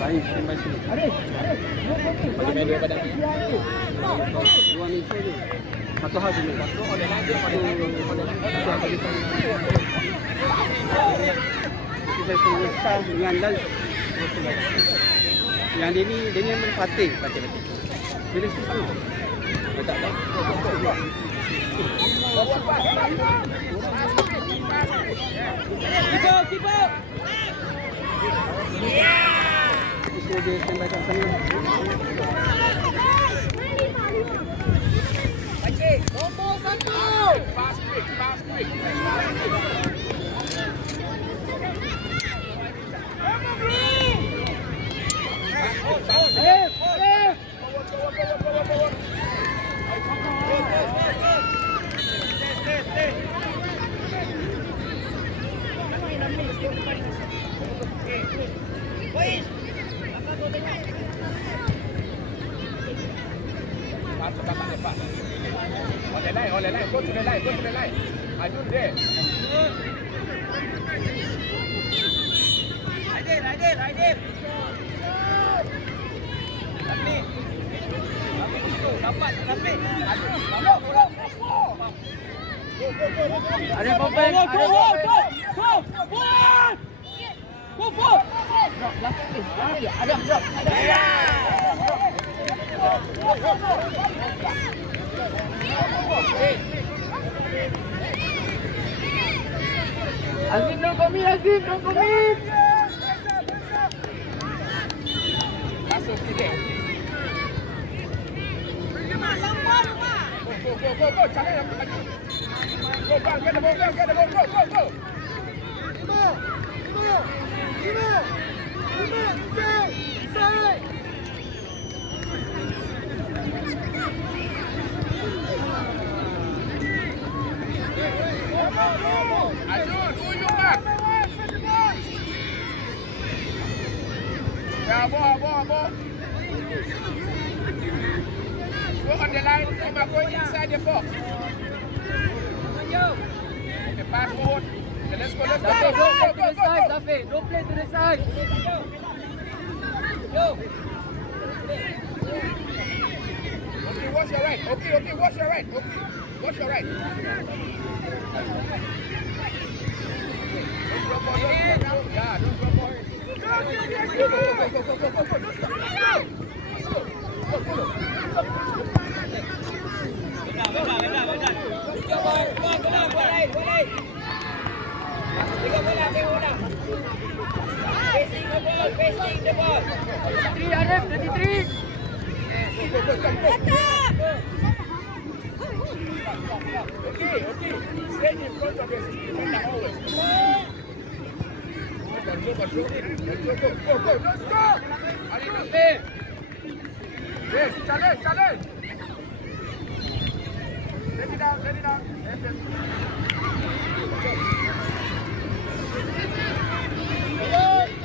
Lain sampai sini. Bagi media pada ni. Dua ni sini. Satu hal dulu. Satu oleh lagi. Satu bagi saya. Kita susah dengan dan yang dia ni fatih. Bila susah. Tak tak. Keeper. Dia standby kat sana. Okey, nombor 1. Fast break. Oleh lain, go to the line. Maju dia. Aidil. Dapat. Ada pemain. Go for. Ada. Azim, don't commit. That's okay there. Go. Challenge him. Go back, get the ball, go. Inside. Ajun, who you back? Yeah, ball. Go on the line. Go inside the box. Okay, pass forward. Okay, let's go. Go. Don't play to the side. Go. Okay, watch your right. Okay, watch your right. Watch your right. Don't drop ball. Facing the ball. 33. Okay. Stay in front of the defender always. Control. Go. Let's go. Ali, stay. Yes, challenge. Let it down. Yes.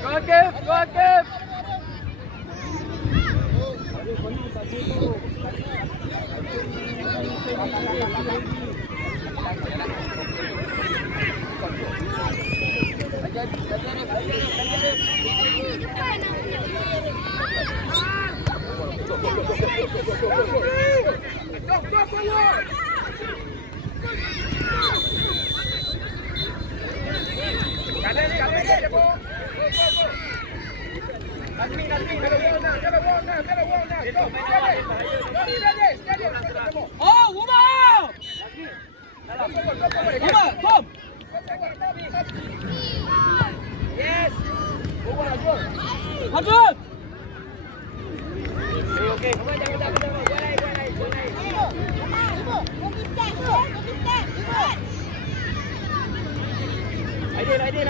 Go, Kev. Go forward. Oh, Umar! Umar, come! Yes! Ajun!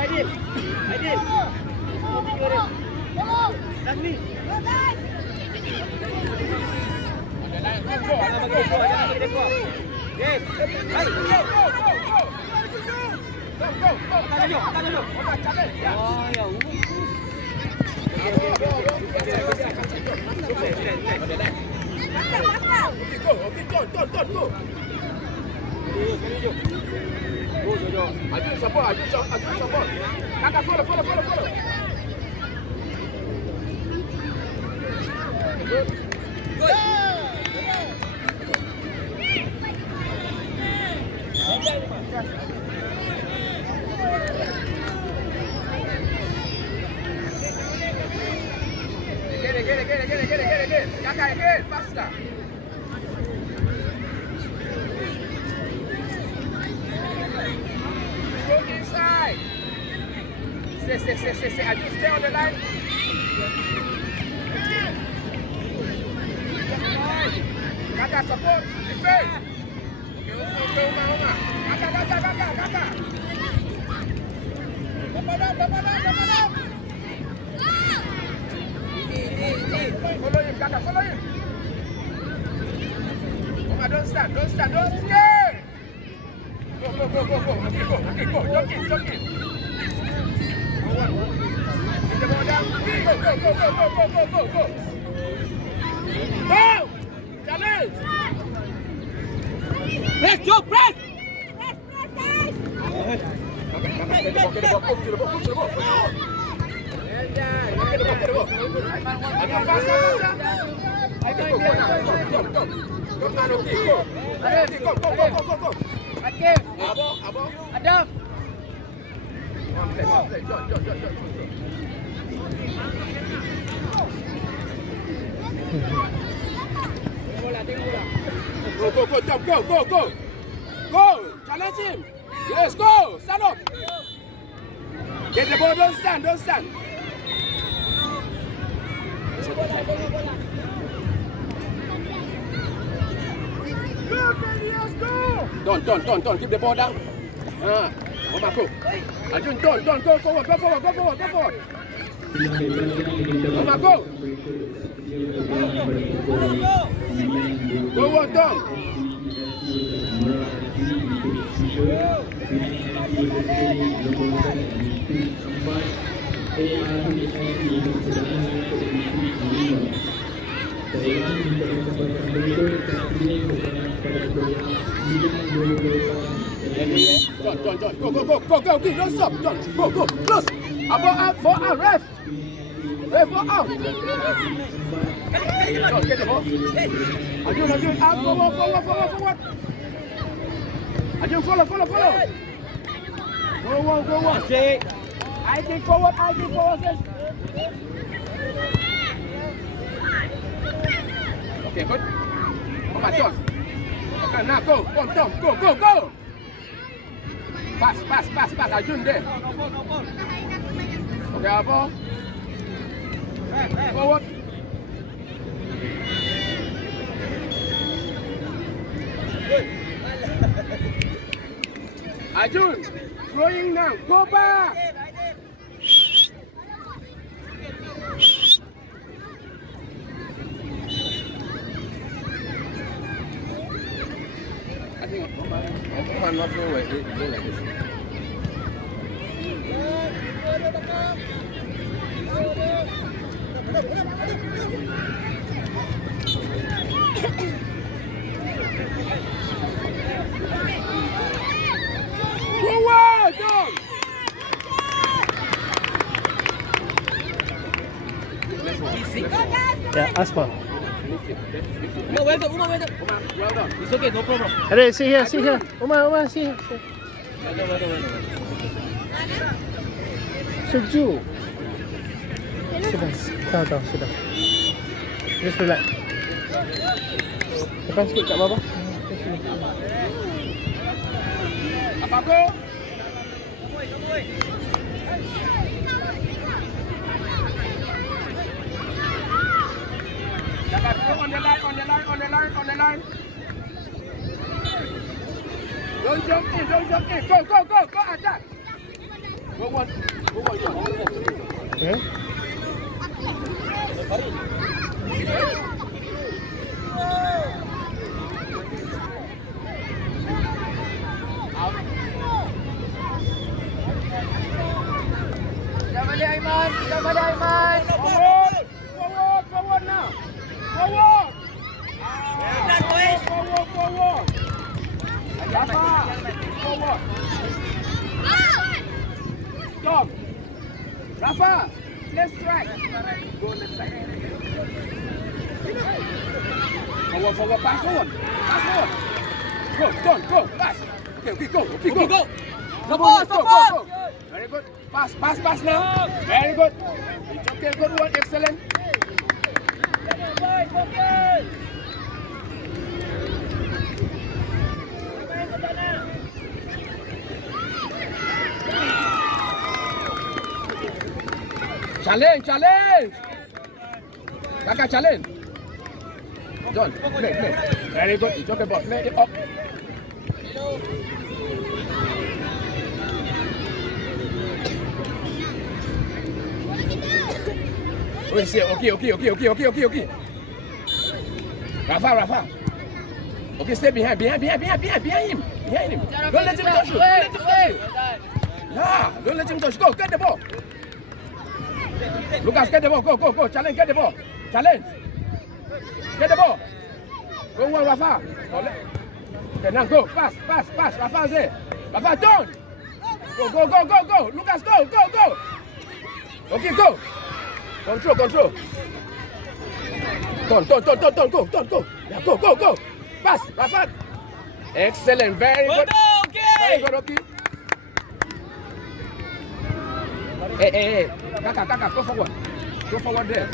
Aidil. Go. Aju support. Kakak follow. Good. Again. Kakak again, faster. Go inside. Stay. Aju stay on the line. Kakak support, defend. Okay, Uma. Kakak. Dapat. Follow him. Uma, don't stand, don't scare. Go. Okay, go. Jump in. Get the ball down. Go. Go! Challenge! Press, Joe, press! Get the ball. Get the ball. Go. Adam. One play. John. Go, jump, go. Go, challenge him. Yes, go, stand up. Get the ball, don't stand. Go, KDH, go. Don't, keep the ball down. Oma, go. Arjun, don't, go forward. Oma, go. Go, don't. John. Go. Don't stop. John, go. Close. Ball out. Ref, ball out. John, get the ball. Arjun, out. Forward. Arjun, follow. Go one. I take forward. Okay, good. Come on, John. Okay, now go. Go. Pass. Arjun there. Okay, Abo. Forward. Arjun, throwing now. Go back. I think I'm not sure where it like this. Forward, John. Yeah, Asma. Uma, well done. It's okay, no problem. Hey, see here. Uma, see here. Well done. Sejuk. Sudah. Just relax. Depan sikit kat bawah. Apa go? Dapat on the the line. Don't jump in, don't jump in. Go, go, go, go, attack. Go one, John. Okay. Forward, forward now. Forward. Forward. Rafa, forward. Stop. Rafa, left strike. Go left side. Forward, pass forward. Go, John, go, pass. Okay, go. Support. Go. Very good. Pass now. Very good. It's okay, good one, excellent. Challenge. Kaka, challenge. John, play. Very good. It's okay, boss. Let it up. Okay. Rafa. Okay, stay behind him. Behind him. Don't let him touch you. Yeah, don't let him touch. Go, get the ball. Lucas, get the ball. Go. Challenge, get the ball. Challenge. Get the ball. Go on, Rafa. Okay, now go. Pass. Rafa's there. Rafa, don't. Go. Lucas, go. Okay, go. Control. Don't, go. Yeah, go. Pass, Rafa. Excellent, very good. Very good, okay. Hey. Kaka, go forward. Go forward there.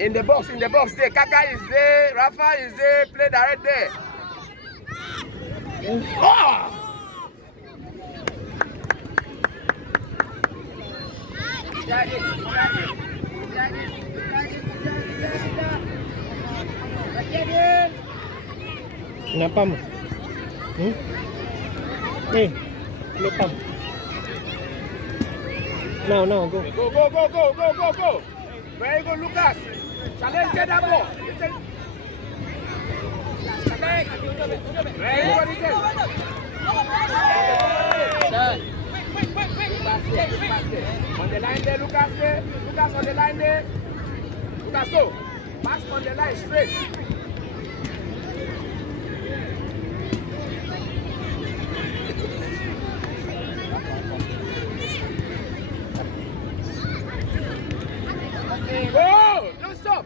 In the box there. Kaka is there. Rafa is there. Play direct there. Oh! Kenapa mu? Lepas. Now, go. Go. Very good, Lucas. Challenge, get that ball. Very good, on the line there, Lucas there. Lucas on the line there. Lucas, go. Pass on the line straight. Go! Don't stop.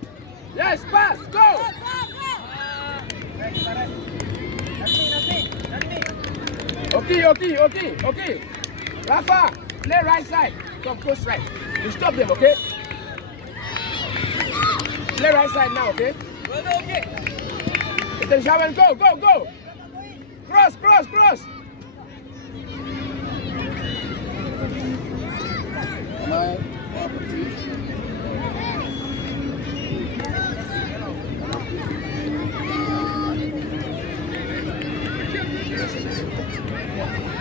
Yes, pass. Go. Okay. Rafa, play right side. Come close right. You stop them, okay? Play right side now, okay? Okay. Then Shaman, go. Cross.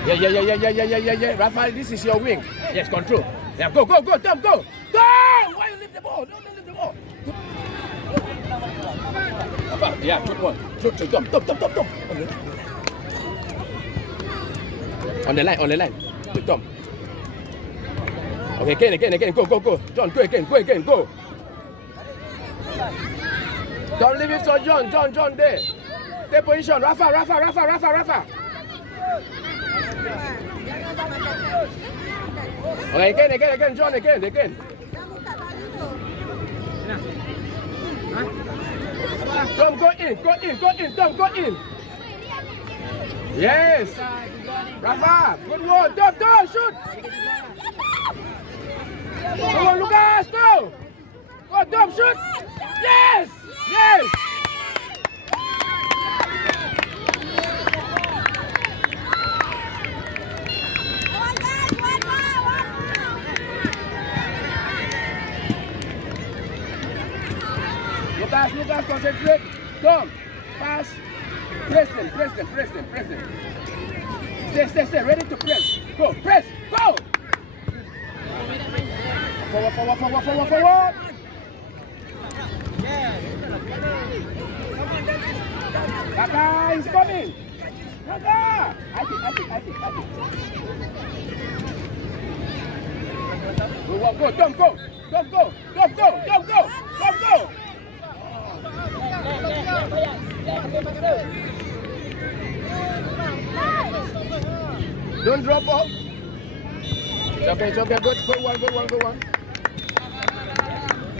Yeah. Rafa, this is your wing. Yes, control. Yeah, go, Tom, go. Why you leave the ball? Don't leave the ball. Rafa, yeah, good one. Throw, Tom. On the line. To Tom. Okay, again. Go. John, go again. Go. Don't leave it for John there. Take position. Rafa. Okay, again, John, again. Tom, go in, Tom, go in. Yes. Rafa, good one. Tom, shoot. Come on, Lucas, go. Go, Tom, shoot. Yes. You guys concentrate. Come. Pass. Press them. Stay. Ready to press. Go. Press. Go. Forward. Kaka is coming. Kaka. I think. Go. Don't go. Don't drop off. It's okay. Good one.